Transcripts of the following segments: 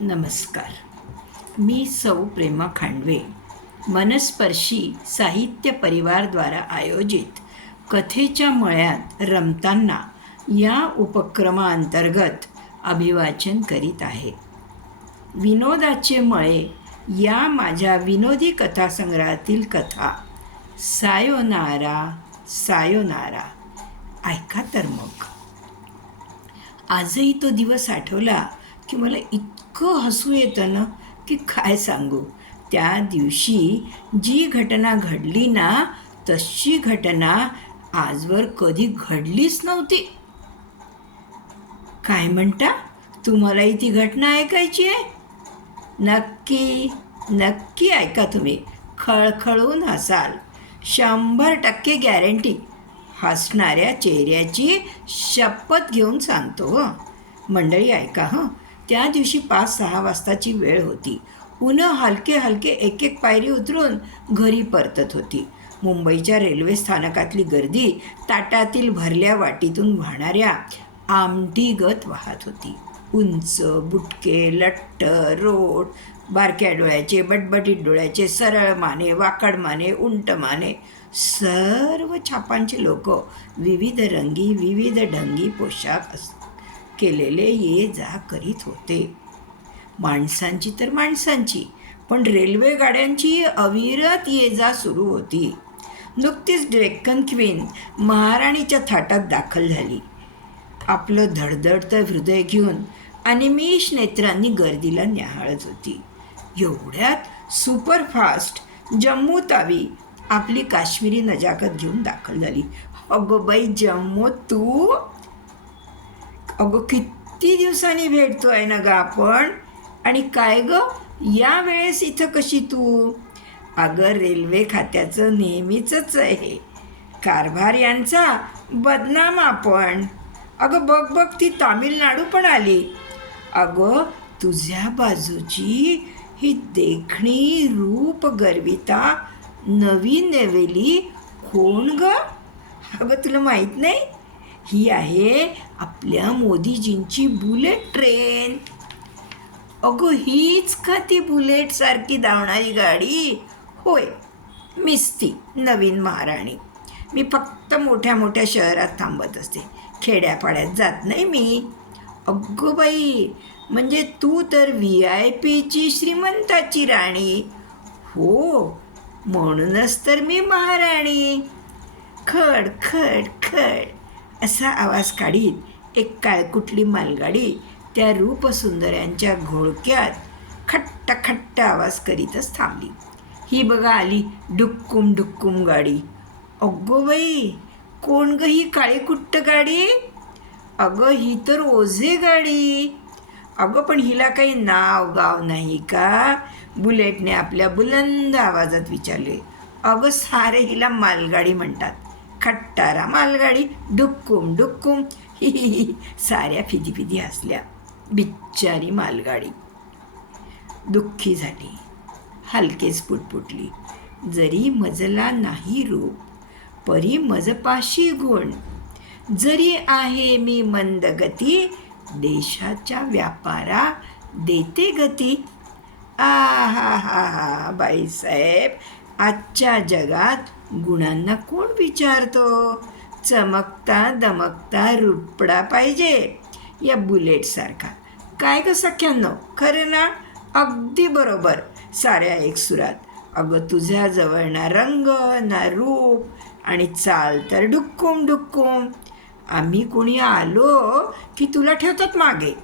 नमस्कार. मी सौ प्रेमा खांडवे. मनस्पर्शी साहित्य परिवारद्वारा आयोजित कथेच्या मळ्यात रमताना या उपक्रमाअंतर्गत अभिवाचन करीत आहे. विनोदाचे मळे या माझ्या विनोदी कथासंग्रहातील कथा सायोनारा सायोनारा. ऐका तर मग. आजही तो दिवस आठवला की मला इतकं हसू येतं ना की काय सांगू? त्या दिवशी जी घटना घडली ना तशी घटना आजवर कधी घडलीच नव्हती. काय म्हणता? तुम्हालाही ती घटना ऐकायची आहे? नक्की नक्की ऐका तुम्ही. खळखळून हसाल. शंभर टक्के गॅरंटी. हसणाऱ्या चेहऱ्याची शपथ घेऊन सांगतो हं. मंडळी ऐका हं. त्या दिवशी पाच सहा वाजताची वेळ होती. उन्ह हलके हलके एक एक पायरी उतरून घरी परतत होती. मुंबईच्या रेल्वे स्थानकातली गर्दी ताटातील भरल्या वाटीतून वाहणाऱ्या आमटीगत वाहत होती. उंच बुटके लट्ट रोड बारक्या डोळ्याचे बटबटीत डोळ्याचे सरळ माने वाकड माने उंट माने सर्व छापांचे लोक विविध रंगी विविध ढंगी पोशाख असतात केलेले ये जा करीत होते. माणसांची तर माणसांची पण रेल्वे गाड्यांची अविरत ये जा सुरू होती. नुकतीच डेक्कन क्वीन महाराणीच्या थाटात दाखल झाली. आपलं धडधडतं हृदय घेऊन अनिमिष नेत्रांनी गर्दीला न्याहाळत होती. एवढ्यात सुपरफास्ट जम्मू तावी आपली काश्मीरी नजाकत घेऊन दाखल झाली. अगो बाई जम्मू तू अगं किती दिवसांनी भेटतो आहे ना गं आपण? आणि काय गं? या वेळेस इथं कशी तू? अगं रेल्वे खात्याचं नेहमीचंच आहे. कारभार यांचा बदनाम आपण. अगं बघ बघ ती तामिळनाडू पण आली. अगं तुझ्या बाजूची ही देखणी रूप गर्विता नवीन नेवेली कोण ग? अगं तुला माहीत नाही? ही आहे आपल्या मोदीजींची बुलेट ट्रेन. अगं हीच का ती बुलेट सारखी धावणारी गाडी? होय मीच ती नवीन महाराणी. मी फक्त मोठ्या मोठ्या शहरात थांबत असते. खेड्यापाड्यात जात नाही मी. अगं बाई म्हणजे तू तर व्ही आय पीची श्रीमंताची राणी. हो म्हणूनच तर मी महाराणी. खड खड खड. असा आवाज काढीत एक काळकुटली मालगाडी त्या रूपसुंदऱ्यांच्या घोळक्यात खट्ट खट्ट आवाज करीतच थांबली. ही बघा आली डुक्कुम डुक्कुम गाडी. अगो बाई कोण ग ही काळीकुट्ट गाडी? अगं ही तर ओझे गाडी. अगं पण हिला काही नाव गाव नाही का? बुलेटने आपल्या बुलंद आवाजात विचारले. अगं सारे हिला मालगाडी म्हणतात. खट्टारा मालगाडी डुक्कुम डुक्कुम. ही ही ही साऱ्या फिदी फिदी हसल्या. बिच्चारी मालगाडी. दुःखी झाली. हलकेच पुटपुटली. जरी मजला नाही रूप परी मजपाशी गुण. जरी आहे मी मंद गती देशाच्या व्यापारा देते गती. आ हा हा हा बाईसाहेब आजच्या जगात गुणांना कोण विचारतो? चमकता दमकता रुपडा पाहिजे. या बुलेटसारखा काय ग सख्यांनो? खरं ना? अगदी बरोबर. साऱ्या एक सुरात. अगं तुझ्या जवळ ना रंग ना रूप आणि चाल तर डुक्कुम डुक्कुम आम्ही कोणी आलो की तुला ठेवतात मागे.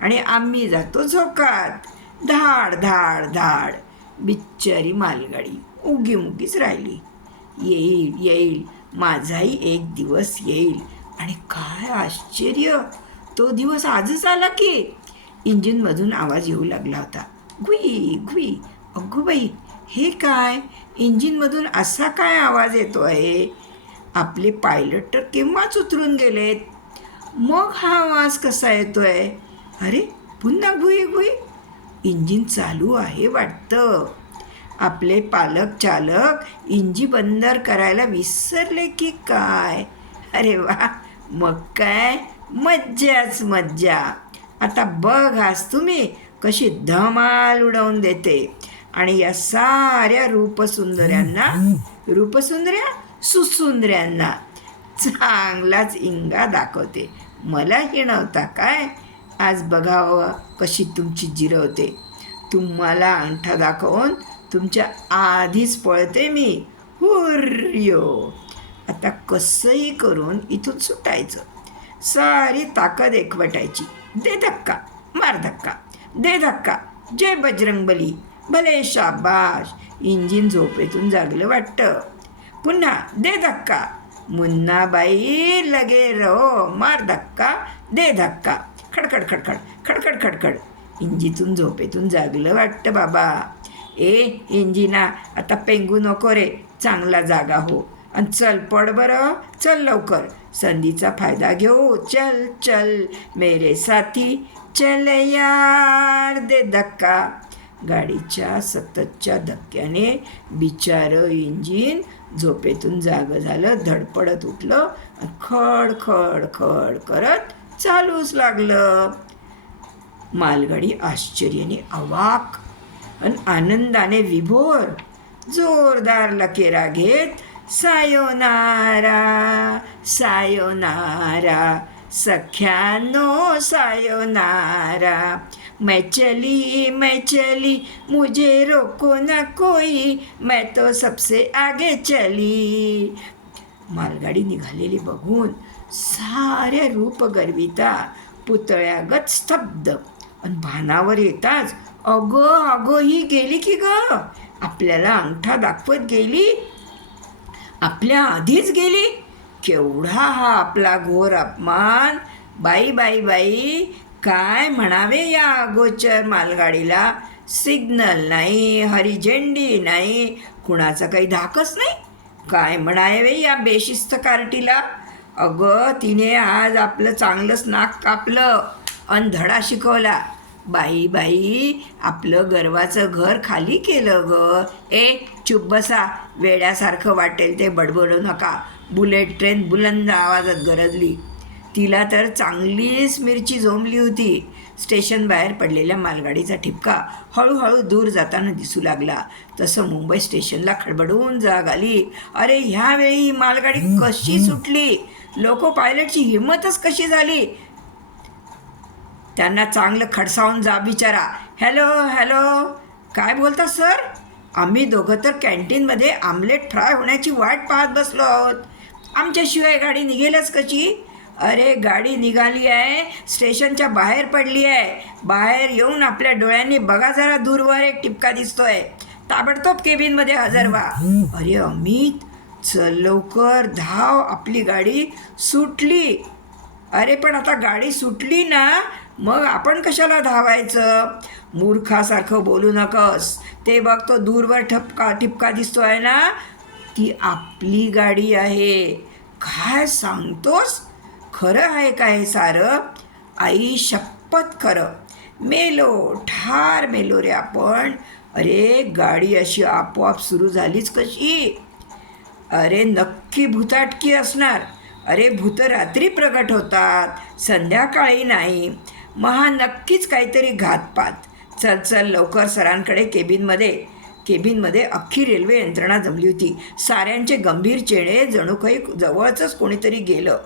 आणि आम्ही जातो झोकात. धाड धाड धाड. बिच्चारी मालगाडी. उगी मुगीच राहिली. येईल येईल. माझाही एक दिवस येईल. आणि काय आश्चर्य! तो दिवस आजच आला की. इंजिनमधून आवाज येऊ लागला होता. घुई घुई अगो बाई हे काय? इंजिनमधून असा काय आवाज येतो आहे आपले पायलट तर केव्हाच उतरून गेलेत? मग हा आवाज कसा येतो आहे अरे पुन्हा घुई घुई इंजिन चालू आहे वाटतं. आपले पालक चालक इंजी बंदर करायला विसरले की काय? अरे वा मग काय? मज्जाच मज्जा. आता बघ आज तुम्ही कशी धमाल उडवून देते. आणि या साऱ्या रूपसुंदऱ्यांना रूपसुंदऱ्या सुसुंदर्यांना चांगलाच इंगा दाखवते. मला हिणवता काय? आज बघावं कशी तुमची जिरवते. तुम्हाला अंगठा दाखवून तुमच्या आधीच पळते मी. हुर्यो आता कसंही करून इथून सुटायचं. सारी ताकद एकवटायची. दे धक्का मार धक्का दे धक्का. जय बजरंगबली. भले शाबाश. इंजिन झोपेतून जागलं वाटतं. पुन्हा दे धक्का. मुन्नाबाई लगे रहो. मार धक्का दे धक्का. खडखड खडखड खडखड खडखड. इंजीतून झोपेतून जागलं वाटतं बाबा. ए इंजिना आता पेंगू नको रे चांगला जागा हो. आणि चल पड बरं चल लवकर. संधीचा फायदा घेऊ चल चल. मेरे साथी चल यार दे धक्का. गाडीच्या सततच्या धक्क्याने बिचारं इंजिन झोपेतून जागं झालं धडपडत उठलं खड खड खड करत चालूच लागलं. मालगाडी आश्चर्याने अवाक आणि आनंदाने विभोर जोरदार लकेरा घेत सायोनारा सायोनारा सख्यानो सायोनारा मैं चली मैं चली मुझे रोको ना कोई मैं तो सबसे आगे चली. मालगाडी निघालेली बघून साऱ्या रूप गर्विता पुतळ्यागत स्तब्ध आणि भानावर येताच अगं अगं ही गेली की ग? आपल्याला अंगठा दाखवत गेली? आपल्या आधीच गेली? केवढा हा आपला घोर अपमान. बाई बाई बाई काय म्हणावे या अगोचर मालगाडीला? सिग्नल नाही हरिझेंडी नाही कुणाचा काही धाकच नाही? काय म्हणावे या बेशिस्त कार्टीला? अगं तिने आज आपलं चांगलंच नाक कापलं अन धडा शिकवला. बाई बाई आपलं गर्वाचं घर खाली केलं ग. ए चुप बसा. वेड्यासारखं वाटेल ते बडबडू नका. बुलेट ट्रेन बुलंद आवाजात गरजली. तिला तर चांगलीच मिरची झोंबली होती. स्टेशन बाहेर पडलेल्या मालगाडीचा ठिपका हळूहळू दूर जाताना दिसू लागला. तसं मुंबई स्टेशनला खडबडून जाग आली. अरे ह्यावेळी ही मालगाडी कशी सुटली? लोको पायलटची हिंमतच कशी झाली? त्यांना चांगलं खडसावून जा बिचारा. हॅलो हॅलो काय बोलता सर आम्ही दोघं तर कॅन्टीनमध्ये आमलेट फ्राय होण्याची वाट पाहत बसलो आहोत. आमच्याशिवाय गाडी निघेलच कशी? अरे गाडी निघाली आहे. स्टेशनच्या बाहेर पडली आहे. बाहेर येऊन आपल्या डोळ्यांनी बघा जरा दूरवर एक टिपका दिसतोय. ताबडतोब केबिनमध्ये हजर व्हा. अरे अमित चल लवकर. धाव आपली गाडी सुटली. अरे पण आता गाडी सुटली ना? मग आपण कशाला धावायचं? मूर्खासारखं बोलू नकस. ते बघ तो दूरवर ठपका ठिपका दिसतोय ना? ती आपली गाडी आहे. काय सांगतोस? खरं आहे का हे सारं? आई शपथ खरं. मेलो ठार मेलो रे आपण. अरे गाडी अशी आपोआप सुरू झालीच कशी? अरे नक्की भूताटकी असणार. अरे भूत रात्री प्रगट होतात. संध्याकाळी नाही. महा नक्कीच काहीतरी घातपात चल चल लवकर सरांकडे केबिनमध्ये. केबिनमध्ये अख्खी रेल्वे यंत्रणा जमली होती. साऱ्यांचे गंभीर चेणे जणू काही जवळचंच कोणीतरी गेलं.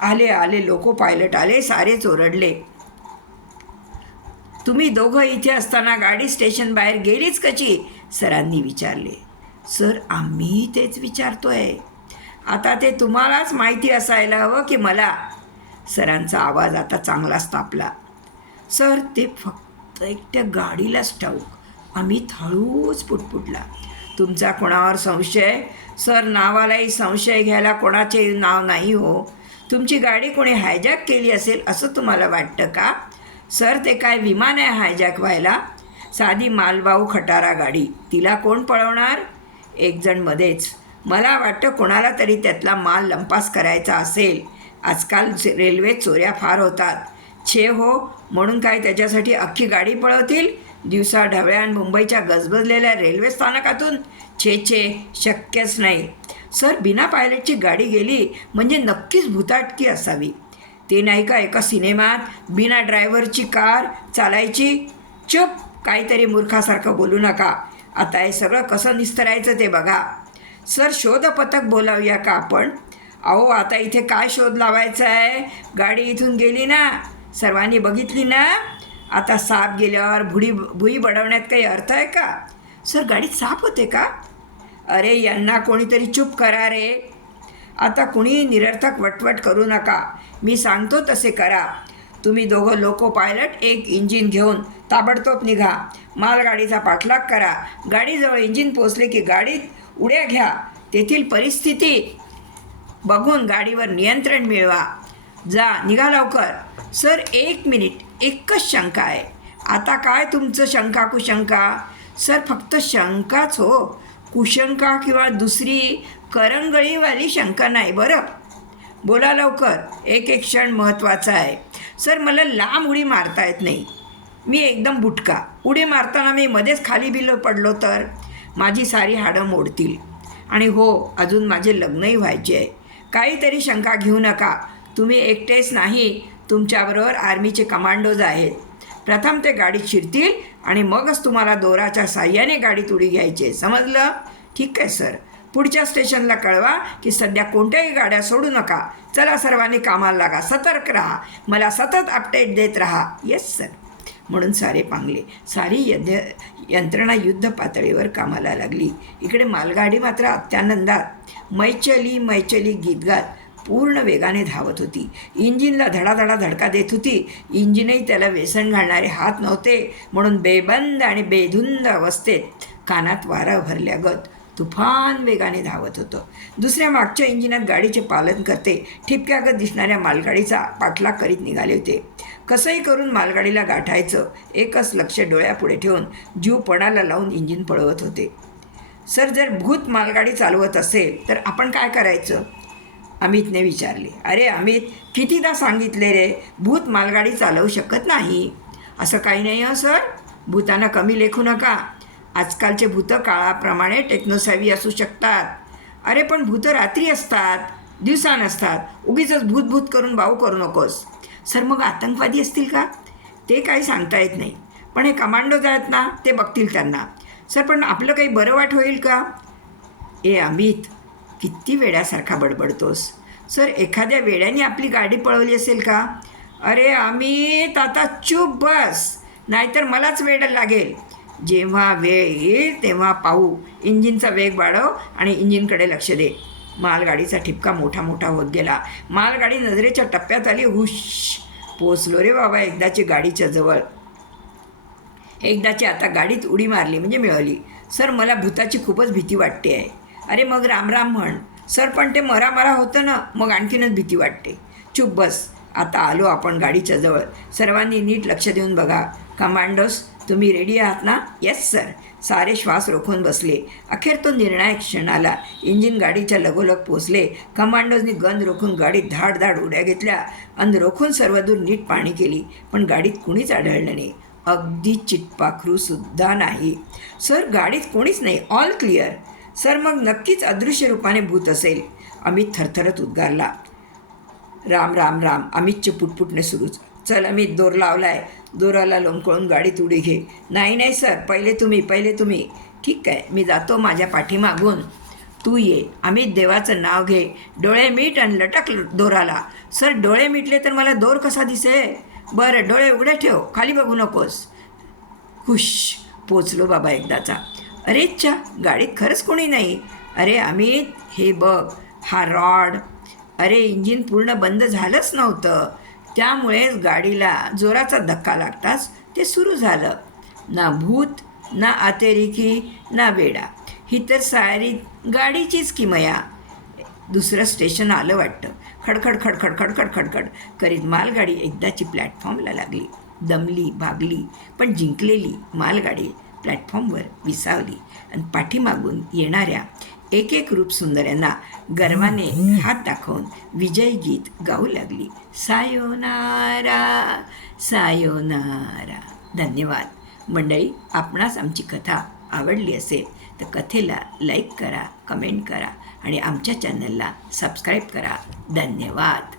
आले आले लोको पायलट आले सारेच ओरडले तुम्ही दोघं इथे असताना गाडी स्टेशन बाहेर गेलीच कशी? सरांनी विचारले. सर आम्ही तेच विचारतोय. आता ते तुम्हालाच माहिती असायला हवं की मला? सरांचा आवाज आता चांगलाच तापला सर ते फक्त एकट्या गाडीलाच ठाऊक. आम्ही हळूच पुटपुटला. तुमचा कोणावर संशय? सर नावालाही संशय घ्यायला कोणाचे नाव नाही हो. तुमची गाडी कोणी हायजॅक केली असेल असं तुम्हाला वाटतं का? सर ते काय विमान आहे हायजॅक व्हायला? साधी मालवाहू खटारा गाडी. तिला कोण पळवणार? एकजण मध्येच. मला वाटतं कोणाला तरी त्यातला माल लंपास करायचा असेल. आजकाल रेल्वे चोऱ्या फार होतात. छे हो म्हणून काय त्याच्यासाठी अख्खी गाडी पळवतील? दिवसा ढवळ्यान मुंबईच्या गजबजलेल्या रेल्वे स्थानकातून? छे छे शक्यच नाही. सर बिना पायलटची गाडी गेली म्हणजे नक्कीच भुताटकी असावी. ते नाही का एका सिनेमात बिना ड्रायव्हरची कार चालायची? चुप काहीतरी मूर्खासारखं बोलू नका. आता हे सगळं कसं निस्तरायचं ते बघा. सर शोध पथक बोलावूया का आपण? अहो आता इथे काय शोध लावायचा आहे गाडी इथून गेली ना सर्वांनी बघितली ना? आता साप गेल्यावर भुडी भुई बडवण्यात काही अर्थ आहे का? सर गाडीत साप होते का? अरे यांना कोणीतरी चूप करा रे. आता कुणी निरर्थक वटवट करू नका. मी सांगतो तसे करा. तुम्ही दोघं लोको पायलट एक इंजिन घेऊन ताबडतोब निघा. मालगाडीचा पाठलाग करा. गाडीजवळ इंजिन पोचले की गाडीत उड्या घ्या. तेथील परिस्थिती बघून गाडीवर नियंत्रण मिळवा. जा निघा लवकर. सर एक मिनिट. एकच शंका आहे. आता काय तुमचं शंका कुशंका? सर फक्त शंकाच हो. कुशंका किंवा दुसरी करंगळीवाली शंका नाही बरं? बोला लवकर. एक एक क्षण महत्त्वाचा आहे. सर मला लांब उडी मारता येत नाही. मी एकदम बुटका. उडी मारताना मी मध्येच खाली बिलो पडलो तर? माझी सारी हाडं मोडतील. आणि हो अजून माझे लग्नही व्हायचे आहे. काहीतरी शंका घेऊ नका. तुम्ही एकटेच नाही. तुमच्याबरोबर आर्मीचे कमांडोज आहेत. प्रथम ते गाडीत शिरतील आणि मगच तुम्हाला दोराच्या साह्याने गाडीत उडी घ्यायची. समजलं? ठीक आहे सर. पुढच्या स्टेशनला कळवा की सध्या कोणत्याही गाड्या सोडू नका. चला सर्वांनी कामाला लागा. सतर्क राहा. मला सतत अपडेट देत राहा. येस सर म्हणून सारे पांगले. सारी यज्ञ यंत्रणा युद्ध पातळीवर कामाला लागली. इकडे मालगाडी मात्र अत्यानंदात. मैचली मैचली गीत गात पूर्ण वेगाने धावत होती. इंजिनला धडाधडा धडका देत होती. इंजिनही त्याला व्यसन घालणारे हात नव्हते म्हणून बेबंद आणि बेधुंद अवस्थेत कानात वारा भरल्यागत तुफान वेगाने धावत होतं. दुसऱ्या मागच्या इंजिनात गाडीचे पालन करते. ठिपक्यागत दिसणाऱ्या मालगाडीचा पाठलाग करीत निघाले होते. कसंही करून मालगाडीला गाठायचं एकच लक्ष डोळ्यापुढे ठेवून जीव पणाला लावून इंजिन पळवत होते. सर जर भूत मालगाडी चालवत असेल तर आपण काय करायचं? अमितने विचारले. अरे अमित कितीदा सांगितले रे भूत मालगाडी चालवू शकत नाही. असं काही नाही हो सर. भूतांना कमी लेखू नका. आजकालचे भूतं काळाप्रमाणे टेक्नोसॅवी असू शकतात. अरे पण भूतं रात्री असतात दिवसा नसतात. उगीच भूत भूत करून भाऊ करू नकोस. सर मग आतंकवादी असतील का? ते काही सांगता येत नाही. पण हे कमांडोज आहेत ना ते बघतील त्यांना. सर पण आपलं काही बरं वाट होईल का? ए अमित किती वेड्यासारखा बडबडतोस. सर एखाद्या वेड्याने आपली गाडी पळवली असेल का? अरे अमित आता चूप बस. नाहीतर मलाच वेड लागेल. जेव्हा वेळ येईल तेव्हा पाहू. इंजिनचा वेग वाढव आणि इंजिनकडे लक्ष दे. मालगाडीचा ठिपका मोठा मोठा होत गेला. मालगाडी नजरेच्या टप्प्यात आली. हुश पोचलो रे बाबा एकदाची गाडीच्या जवळ. एकदाची आता गाडीत उडी मारली म्हणजे मिळवली. सर मला भूताची खूपच भीती वाटते आहे. अरे मग रामराम म्हण. सर पण ते मरा मरा होतं ना मग आणखीनच भीती वाटते. चुप बस. आता आलो आपण गाडीच्या जवळ. सर्वांनी नीट लक्ष देऊन बघा. कमांडोस तुम्ही रेडी आहात ना? येस सर सारे श्वास रोखून बसले. अखेर तो निर्णायक क्षण आला इंजिन गाडीच्या लगोलग पोचले. कमांडोजनी गंध रोखून गाडीत धाड धाड उड्या घेतल्या. आणि रोखून सर्वदूर नीट पाणी केली. पण गाडीत कुणीच आढळलं नाही. अगदी चिटपाखरूसुद्धा नाही. सर गाडीत कोणीच नाही. All clear. सर मग नक्कीच अदृश्य रूपाने भूत असेल. अमित थरथरत उद्गारला. राम राम राम. अमितचे पुटपुटणे सुरूच. चल मी दोर लावला आहे दोराला लोंबकळून गाडीत उडी घे. नाही नाही सर. पहिले तुम्ही पहिले तुम्ही. ठीक आहे मी जातो माझ्या पाठीमागून. तू ये. आम्ही देवाचं नाव घे. डोळे मीट आणि लटक दोराला. सर डोळे मिटले तर मला दोर कसा दिसे बरं डोळे उघडे ठेव. खाली बघू नकोस. खुश पोचलो बाबा एकदाचा. अरे च्या गाडीत खरंच कोणी नाही? अरे अमित हे बघ. हा रॉड. अरे इंजिन पूर्ण बंद झालंच नव्हतं. त्यामुळेच गाडीला जोराचा धक्का लागताच ते सुरू झालं. ना भूत ना अतेरेकी ना वेडा. ही तर सारी गाडीचीच किमया. दुसरं स्टेशन आलं वाटतं. खडखड खडखड खडखड खडखड करीत मालगाडी एकदाची प्लॅटफॉर्मला लागली. दमली भागली पण जिंकलेली मालगाडी प्लॅटफॉर्मवर विसावली आणि पाठीमागून येणाऱ्या एक एक रूप सुंदर्यांना गर्वाने हात दाखवून विजय गीत गाऊ लागली. सायोनारा सायोनारा. धन्यवाद. मंडळी आपणास आमची कथा आवडली असेल तर कथेला लाईक करा कमेंट करा आणि आमच्या चॅनलला सबस्क्राईब करा. धन्यवाद.